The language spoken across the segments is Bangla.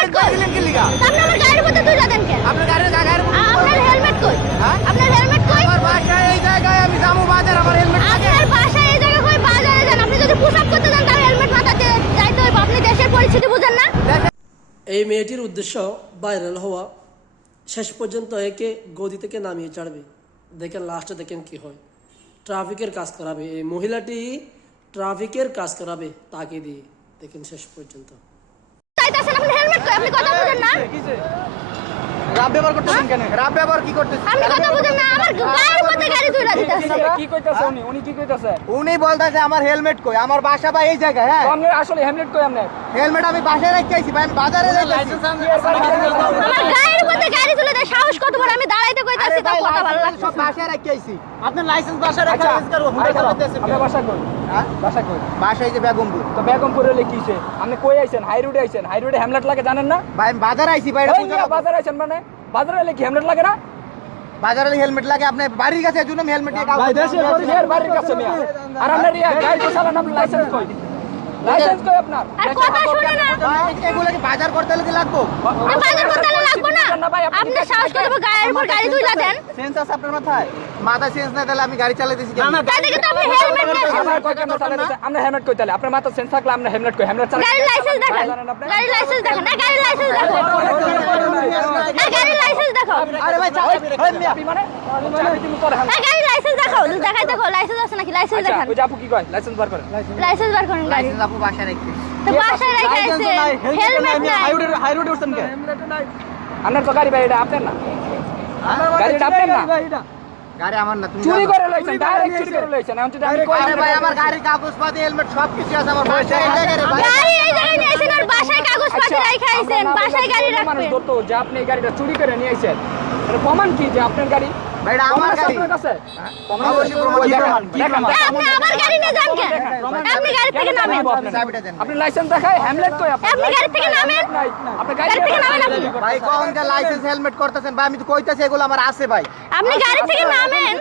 গাড়ির কই? দিলেন কি লিগা আপনি আমার গাড়ির মধ্যে তুই দেন কেন? আপনার গাড়ির গাড়ির আপনার হেলমেট কই? আপনার হেলমেট কই? আমার বাসায় এই জায়গায় আমি যাব বাজার আমার হেলমেট আপনার বাসায় এই জায়গা কই? বাজারে যান। আপনি যদি পোশাক করতে যান তাহলে হেলমেট মাথাতে যাইতে হইব আপনি দেশের পরিস্থিতি বুঝেন না? এই মেয়েটির উদ্দেশ্য ভাইরাল হওয়া। শেষ পর্যন্ত একে গদি থেকে নামিয়ে ছাড়বে। দেখেন লাস্টে দেখেন কি হয়। ট্রাফিকের কাজ করাবে। এই মহিলাটি ট্রাফিকের কাজ করাবে তাকে দিয়ে। দেখেন শেষ পর্যন্ত। চাইতেছেন আপনি হেলমেট কই? আপনি কথা বুঝেন না। রাব ব্যবহার করতেছেন কেন? রাব ব্যবহার কি করতেছেন? আপনি কথা বুঝেন না আমার গায়ের মধ্যে গাড়ি তুইলা দিতেছেন কি কইতাছে উনি? উনি কি কইতাছে? উনি বলতেছে আমার হেলমেট কই? আমার বাসা বা এই জায়গায় হ্যাঁ? আপনি আসলে হেলমেট কই আপনি হেলমেট আমি বাসায় রাখতে আইছি ভাই। বাজারে যাইতেছি। আমার গায়ের মধ্যে গাড়ি তুলে দেয় সাহস কত বড় আমি দাঁড়াইতে কইতাছি তো কথা ভালো লাগছে সব বাসায় রেখে আইছি। আপনার লাইসেন্স বাসায় রেখে আচ্ছা আইছি হুন্ডা আরে দাঁড়াও, চালাতেছেন বাসা কই? হ্যাঁ? বাসা কই? বাসায় যে বেগমপুর। তো বেগমপুরে হলে কিছে আপনি কই আইছেন? হাই রোডে আইছেন? হাই রোডে হেমলেট লাগে জানেন না? ভাই বাজারে আইছি ভাই। বাজারে আইছেন মানে? বাজারে হলে কি হেমলেট লাগে না? বাজারে হেলমেট লাগে আপনি বাড়ির কাছে এজন্য হেলমেট দিয়ে কাগজ এর বাড়ির কাছে মিয়া। আর আপনার গাড়ি তো চালান আপনার লাইসেন্স কই? লাইসেন্স কই আপনার? আর কথা শুনে না। এগুলো কি বাজার করতে হলে লাগবো? বাজার করতে লাগবে না। আপনি সাহস করে গায়ের উপর গাড়ি তুইলা দেন। সেন্স আছে আপনার মাথায়? মাথায় সেন্স না তাহলে আমি গাড়ি চালাতেছি কেন তাই দেখে তো আপনি হেলমেট আমার কই কেন চালাতে আমরা হেলমেট কই তাহলে আপনার মাথা সেন্স থাকলে আমরা হেলমেট কই? হেলমেট চালাতে গাড়ির লাইসেন্স দেখান। গাড়ির লাইসেন্স দেখান। না গাড়ির লাইসেন্স দেখান না গাড়ির লাইসেন্স দেখাও আরে ভাই চালাই আপনি মানে চাবি দিমু তোর হাতে না গাড়ির লাইসেন্স দেখাও দেখাই দেখো লাইসেন্স আছে নাকি? লাইসেন্স দেখান। ওই যে আপু কি কয়? লাইসেন্স বার করেন। লাইসেন্স বার করেন গাড়ি। লাইসেন্স আপু বাসায় রাখতে তো বাসায় রেখে আছে হেলমেট নাই। হাই রোডে উঠছেন কে? আপনার তো গাড়ি ভাই এটা আপনার না? গাড়িটা আপনার না? গাড়ি আমার না তুমি চুরি করে লইছেন ডাইরেক্ট চুরি করে লইছেন। এখন যদি আমি কই ভাই আমার গাড়ির কাগজ হেলমেট সব কিছু আছে আমার বাসায় এই জায়গায় ভাই গাড়ি এই জায়গায় নিয়ে আইছেন আর বাসায় কাগজ পাতি বাসায় গাড়ি মানুষ রাখবেন। যে আপনি এই গাড়িটা চুরি করে নিয়ে আইছেন প্রমাণ কি যে আপনার গাড়ি? ভাই আমার আছে গাড়ি। আপনার কাছে? অবশ্যই প্রমাণ ওই কি দেখেন, প্রমাণ? কি দেখেন, প্রমাণ? এ, আপনি আমার গাড়ি নিয়ে যান কেন? আপনি গাড়ি থেকে নামেন। আপনি লাইসেন্স দেখায় হ্যামলেট কই? আপনার আপনি গাড়ি থেকে নামেন? আপনি গাড়ি গাড়ি থেকে নামেন ভাই কোন যে লাইসেন্স হেলমেট করতেছেন ভাই আমি তো কইতাছি এগুলো আমার আছে ভাই। আপনি গাড়ি থেকে নামেন।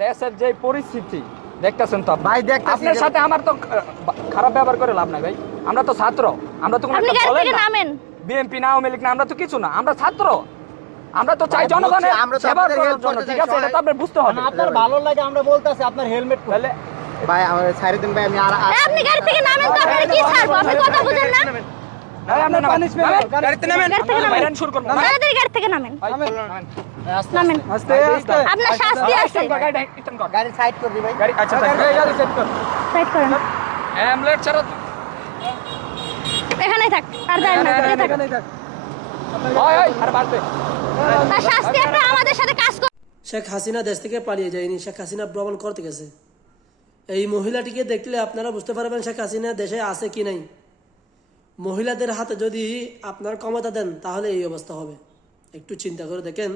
দেশের যে পরিস্থিতি দেখতেছেন তো ভাই, দেখতাছি। আপনার সাথে আমার তো খারাপ ব্যবহার করে লাভ নাই ভাই। আমরা তো ছাত্র আমরা তো কোনো আপনি একটা গাড়ি দলের থেকে নামেন। বিএনপি না আওয়ামী লীগ না আমরা তো কিছু না আমরা ছাত্র। আমরা তো চাই জনগণের আমরা সেবা করার জন্য ঠিক আছে? এটা তো। আপনার বুঝতে হবে। আপনার ভালো লাগে আমরা বলতেছি আপনার হেলমেট তাহলে ভাই আমার ছাড়ি দিন ভাই আমি আর আপনি গাড়ি থেকে নামেন তো আপনার কি ছাড়বো আপনি কথা বুঝেন না। আপনি আপনার শাস্তি আছে। গাড়ি সাইড করবি ভাই। গাড়ি আচ্ছা সাইড করেন। ছাড়া এখানেই থাক। আর যায় না এখানে থাক। শেখ হাসিনা দেশ থেকে পালিয়ে যায়নি শেখ হাসিনা ভ্রমণ করতে গেছে। এই মহিলাটিকে দেখলে আপনারা বুঝতে পারবেন শেখ হাসিনা দেশে আছে কি নাই। মহিলাদের হাতে যদি আপনার ক্ষমতা দেন তাহলে এই অবস্থা হবে। একটু চিন্তা করে দেখেন।